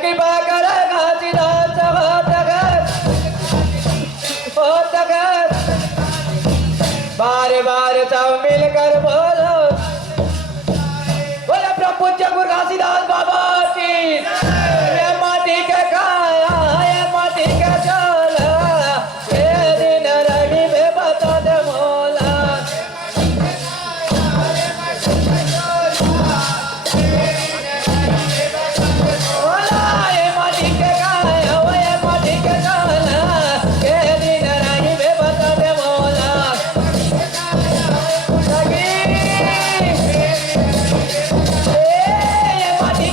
कृपा कर घासीदास होत गर बार बार सब मिलकर बोलो बोले प्रभु गुरु घासीदास बाबा की ये माटी के काया ये माटी के चोला ये दिन रही में बता दे मोला बोला ये माटी के काया ये माटी के चोला ये दिन रही में बता दे मोला लगी ये माटी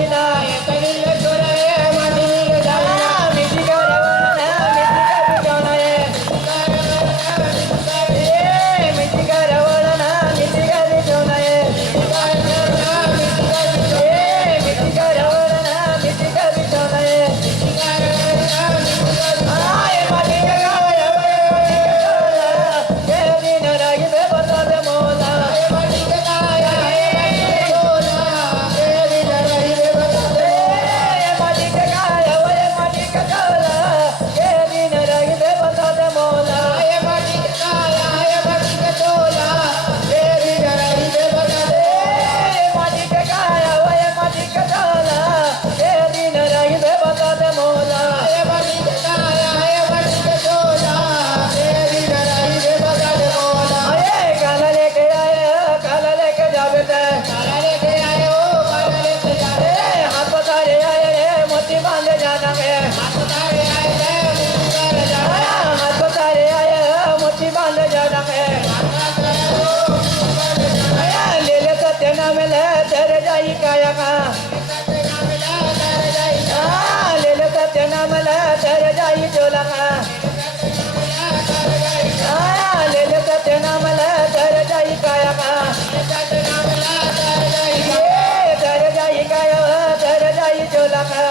जाईना तनिया चोरा माटी के जाईना मिट्टी का रवण मिट्टी का बिछौना मिट्टी का रवण मिट्टी का बिछौना मिट्टी का रवण मिट्टी का बिछौना आए माटी का गाया के दिन रही बे बता दे मोला माटी का गाया के दिन रही बे बता दे माटी का गाया माटी का गाला के दिन रही बे बता दे मोला माटी का गाया माटी का तोला के दिन रही बे बता दे माटी का गाया माटी का गाला के दिन रही बे बता दे मोला माटी का गाया माटी का तोला के दिन रही बे बता दे मोला काला लेके जावे ते काला लेके आए ओ काला लेके जावे हाथ पतारे आए रे मोती बांधे जाना के हाथ पतारे आए रे मोती बांधे जाना हाथ पतारे आए मोती बांधे जाना के ले ले सत्य नाम ले तेरे जाई काया का ले ले सत्य नाम ले तेरे जाई चोला का ले ले सत्य नाम ले तेरे जाई काया का तेरे जाई काया तेरे जाई चोला का